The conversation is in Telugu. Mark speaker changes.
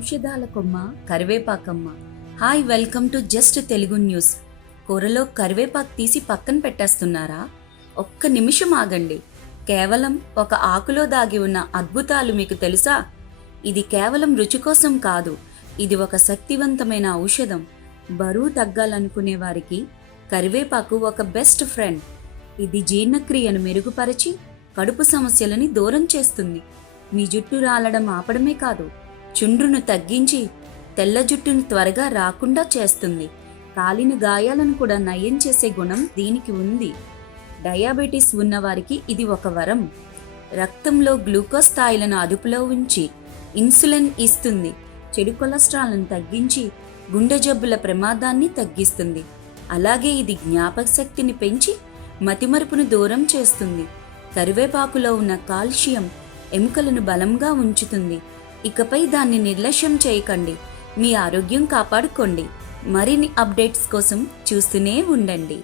Speaker 1: ఔషధాల కొమ్మ కరివేపాకమ్మ. Hi welcome to just Telugu news. కూరలో కరివేపాకు తీసి పక్కన పెట్టేస్తున్నారా? ఒక్క నిమిషం ఆగండి. కేవలం ఒక ఆకులో దాగి ఉన్న అద్భుతాలు మీకు తెలుసా? ఇది కేవలం రుచి కోసం కాదు ఇది ఒక శక్తివంతమైన ఔషధం. బరువు తగ్గాలనుకునే వారికి కరివేపాకు ఒక బెస్ట్ ఫ్రెండ్. ఇది జీర్ణక్రియను మెరుగుపరిచి కడుపు సమస్యలని దూరం చేస్తుంది. మీ జుట్టు రాలడం ఆపడమే కాదు చుండ్రును తగ్గించి తెల్ల జుట్టును త్వరగా రాకుండా చేస్తుంది. కాలిన గాయాలను కూడా నయం చేసే గుణం దీనికి ఉంది. డయాబెటీస్ ఉన్నవారికి ఇది ఒక వరం. రక్తంలో గ్లూకోజ్ స్థాయిలను అదుపులో ఉంచి ఇన్సులిన్ ఇస్తుంది. చెడు కొలెస్ట్రాల్ను తగ్గించి గుండె జబ్బుల ప్రమాదాన్ని తగ్గిస్తుంది. అలాగే ఇది జ్ఞాపక శక్తిని పెంచి మతిమరుపును దూరం చేస్తుంది. కరివేపాకులో ఉన్న కాల్షియం ఎముకలను బలంగా ఉంచుతుంది. ఇకపై దాన్ని నిర్లక్ష్యం చేయకండి. మీ ఆరోగ్యం కాపాడుకోండి. మరిన్ని అప్డేట్స్ కోసం చూస్తూనే ఉండండి.